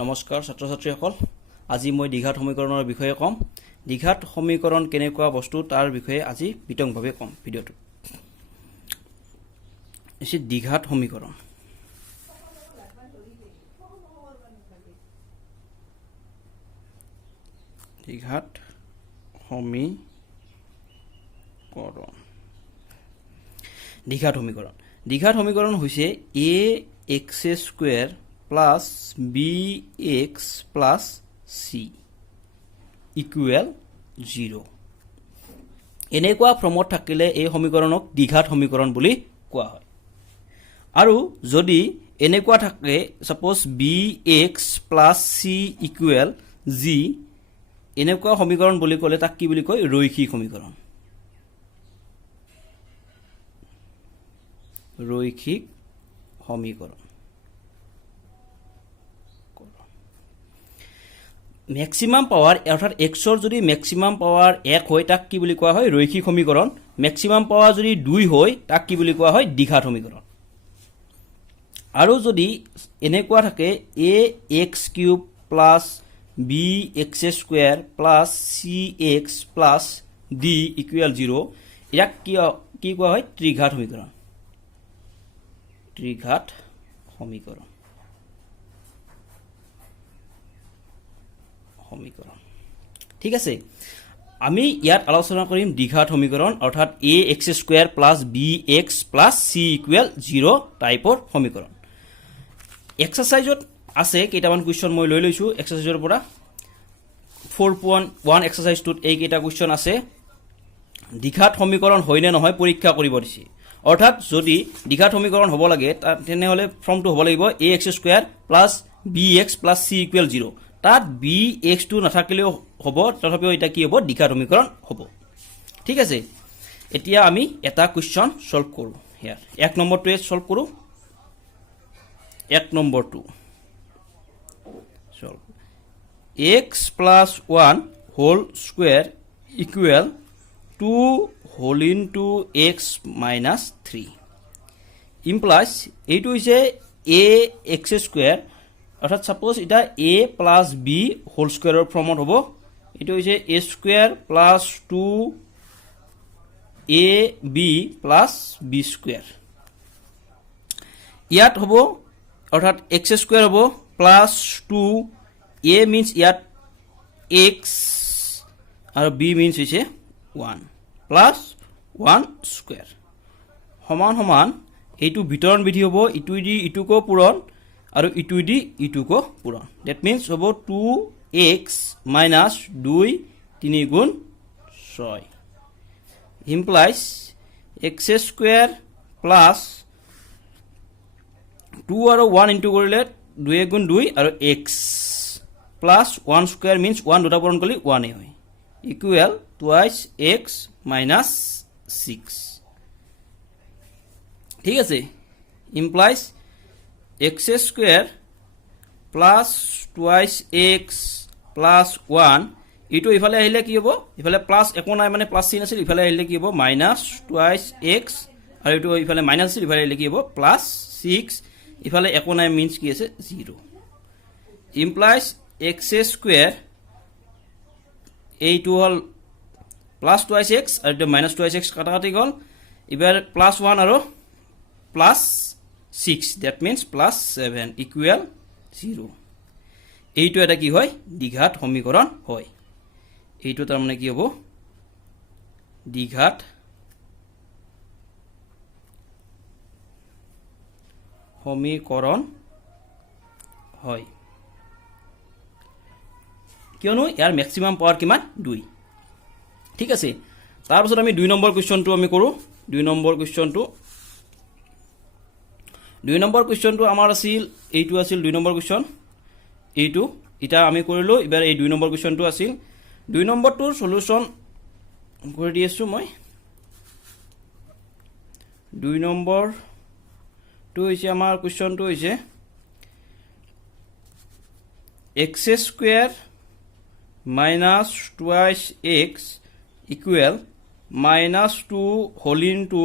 নমস্কাৰ ছাত্ৰ ছাত্ৰীসকল আজি মই দ্বিঘাত সমীকৰণৰ বিষয়ে ক'ম দ্বিঘাত সমীকৰণ কেনেকুৱা বস্তু তাৰ বিষয়ে আজি বিতংভাৱে ক'ম ভিডিঅটো এসে দ্বিঘাত সমীকৰণ দ্বিঘাত সমীকৰণ হৈছে ax² plus bx plus c equal 0 এনেকুৱা ফৰ্মত থাকিলে এই সমীকৰণক দ্বিঘাত সমীকৰণ বুলি কোৱা হয় আৰু যদি এনেকুৱা থাকে suppose bx plus c equal g এনেকুৱা সমীকৰণ বুলি ক'লে তাক কি বুলি কয় ৰৈখিক সমীকৰণ मैक्सिमाम पावर अर्थात x যদি मैक्सिमाम पावर 1 হয় তাক কি বুলি কোৱা হয় ৰৈখিক সমীকৰণ मैक्सिमाम पावर যদি 2 হয় তাক কি বুলি কোৱা হয় দ্বিঘাত সমীকৰণ আৰু যদি এনেকুৱা থাকে ax³ + bx² + cx + d = 0 ইয়াক কি কোৱা হয় ত্ৰিঘাত সমীকৰণ ঠিক আছে আমি ইয়াত আলোচনা কৰিম দ্বিঘাত সমীকৰণ অৰ্থাৎ ax² + bx + c = 0 টাইপৰ সমীকৰণ এক্সাৰসাইজত আছে কেইটামান কোৱেশ্চন মই লৈ লৈছো এক্সাৰসাইজৰ পৰা 4.1 এক্সাৰসাইজটোত এই কেইটা কোৱেশ্চন আছে দ্বিঘাত সমীকৰণ হয় নে নহয় পৰীক্ষা কৰিব দিছে অৰ্থাৎ যদি দ্বিঘাত সমীকৰণ হ'ব লাগে তেনেহলে ফৰ্মটো হ'ব লাগিব ax² + bx + c = 0 তাত bx টো নাথাকিলেও হ'ব তথাপিও এটা কি হ'ব দ্বিঘাত সমীকৰণ হ'ব ঠিক আছে এতিয়া আমি এটা কোৱেশ্চন সলভ কৰো হিয়াৰ এক নম্বৰটো সলভ কৰো এক নম্বৰটো solve x + 1 whole square equal 2 whole into x - 3 implies এইটো হৈছে ax² অর্থাৎ সাপোজ এটা a plus b হোল স্কয়ারের ফর্মত হবো এটা হইছে a² plus 2ab plus b² ইয়াত হবো অর্থাৎ x² হবো plus 2a means ইয়াত x আর b means হইছে 1 plus 1 স্কয়ার সমান সমান এইটো বিতৰণ বিধি হবো ইটুইদি ইটুকো পূৰণ আৰু ইটুইদি ইটুকো পূৰণ that means হবো 2x - 2 3 গুণ 6 implies x² plus 2 আৰু 1 ইনটু কৰিলে 2 গুণ 2 আৰু x plus 1 স্কয়াৰ means 1 দুটা পূৰণ কৰিলে 1 এ হয় equal twice x minus 6 ঠিক আছে implies x² plus twice x plus 1 ইটো ইফালে আহিলে কি হ'ব ইফালে প্লাস একো নাই মানে প্লাস চিন আছিল ইফালে আহিলে কি হ'ব minus twice x আৰু ইটো ইফালে মাইনাস আছিল ইফালে আহিলে কি হ'ব plus 6 ইফালে একো নাই মিন্স কি আছে 0 implies x² এইটো হল plus twice x আৰু এটা minus twice x কাটাকাটি গল এবাৰ plus 1 আৰু plus 6 that means plus 7 equal 0 এইটো এটা কি হয় দ্বিঘাত সমীকৰণ হয় এইটো তাৰ মানে কি হ'ব দ্বিঘাত সমীকৰণ হয় কিয়নো ইয়াৰ ম্যাক্সিমাম পাৱাৰ কিমান 2 ঠিক আছে তাৰ পিছত আমি 2 নম্বৰ কোৱেশ্চনটো আমি কৰো 2 নম্বৰ কোৱেশ্চনটো আমাৰ আছিল এইটো আছিল 2 নম্বৰ কোৱেশ্চন এইটো এটা আমি কৰিলো এবাৰ এই 2 নম্বৰ কোৱেশ্চনটো আছিল 2 নম্বৰটোৰ সলিউশন কৰি দিছো মই 2 নম্বৰটো হৈছে আমাৰ কোৱেশ্চনটো হৈছে x² minus twice x equal -2 whole into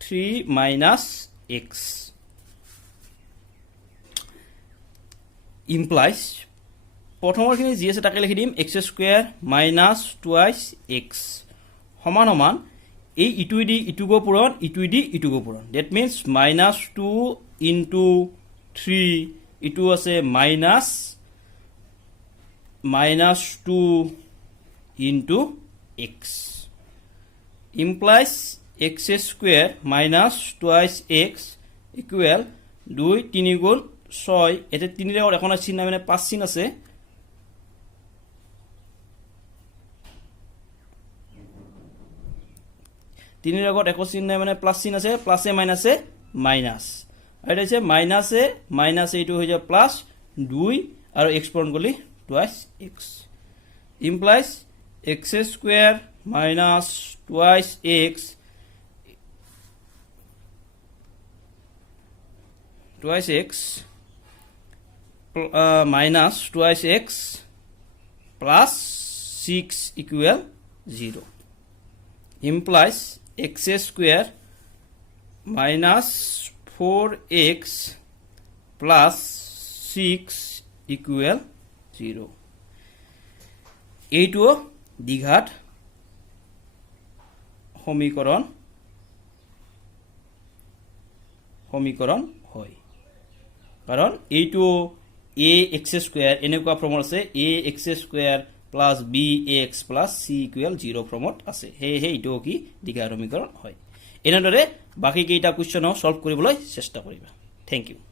3 minus x implies প্ৰথমৰখিনি যি আছে তাকে লিখি দিম x square minus twice x সমান সমান এই ইটোই দি ইটোক পূৰণ ইটোই দি ইটোক পূৰণ দ্যাট মিন্স মাইনাছ 2 ইনটু 3 ইটো আছে minus 2 into x implies x square minus twice x equal 2 3 গুণ 6 এতে 3 ৰ এখন চিহ্ন মানে 5 চিহ্ন আছে 3 ৰ আগত একো চিহ্ন মানে প্লাস চিহ্ন আছে প্লাসে মাইনাসে মাইনাস এটা আছে মাইনাসে এইটো হৈ যায় প্লাস 2 আৰু x পূৰণ গলি twice x implies x square minus twice x minus twice x plus 6 equal 0 implies x square minus 4x plus 6 equal 0 এইটো দ্বিঘাত সমীকৰণ হয় কাৰণ এইটো a x স্কয়াৰ এনেকুৱা ফৰ্মত আছে a x square plus b x plus c equal 0 ফৰ্মত আছে হে এইটো কি দ্বিঘাত সমীকৰণ হয় এনেদৰে বাকি কেইটা কোৱেশ্চন সলভ কৰিবলৈ চেষ্টা কৰিবা থ্যাংক ইউ